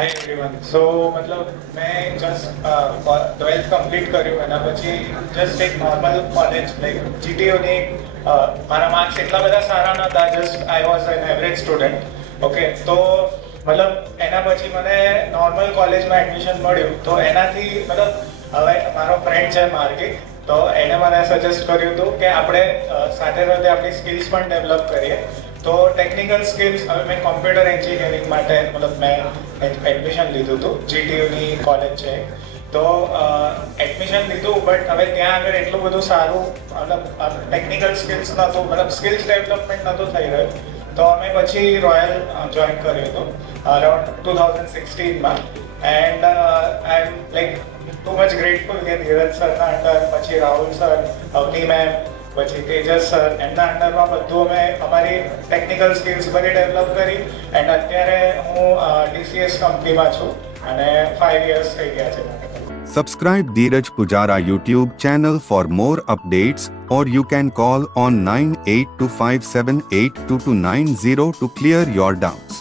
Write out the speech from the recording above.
Hi everyone. સો મતલબ મેં just 12th complete કર્યું એના પછી જસ્ટ એક નોર્મલ કોલેજ લાઈક જીટીયુની મારા માર્ક્સ એટલા બધા સારા નહોતા, just I was an average student. Okay, તો મતલબ એના પછી મને નોર્મલ કોલેજમાં એડમિશન મળ્યું. તો એનાથી મતલબ હવે મારો ફ્રેન્ડ છે માર્ગી, તો એણે મને સજેસ્ટ કર્યું હતું કે આપણે સાથે સાથે આપણી સ્કિલ્સ પણ ડેવલપ કરીએ. તો ટેકનિકલ સ્કિલ્સ, હવે મેં કોમ્પ્યુટર એન્જિનિયરિંગ માટે મતલબ મેં એડમિશન લીધું હતું, જીટીયુની કોલેજ છે. તો એડમિશન લીધું, બટ હવે ત્યાં આગળ એટલું બધું સારું મતલબ ટેકનિકલ સ્કિલ્સ નહોતું, મતલબ સ્કિલ્સ ડેવલપમેન્ટ નહોતું થઈ રહ્યું. તો અમે પછી રોયલ જોઈન કર્યું હતું અરાઉન્ડ 2016માં. And I am like too much grateful કે ધીરજ સરના અંડર, પછી રાહુલ સર, અવની મેમ, પછી તેજસ સર, એમના અંડરમાં બધું અમે અમારી ટેકનિકલ સ્કિલ્સ બધી ડેવલપ કરી. એન્ડ અત્યારે હું TCS કંપનીમાં છું અને 5 years થઈ ગયા છે. Subscribe Dheeraj Pujara YouTube channel for more updates, or you can call on 9825782290 to clear your doubts.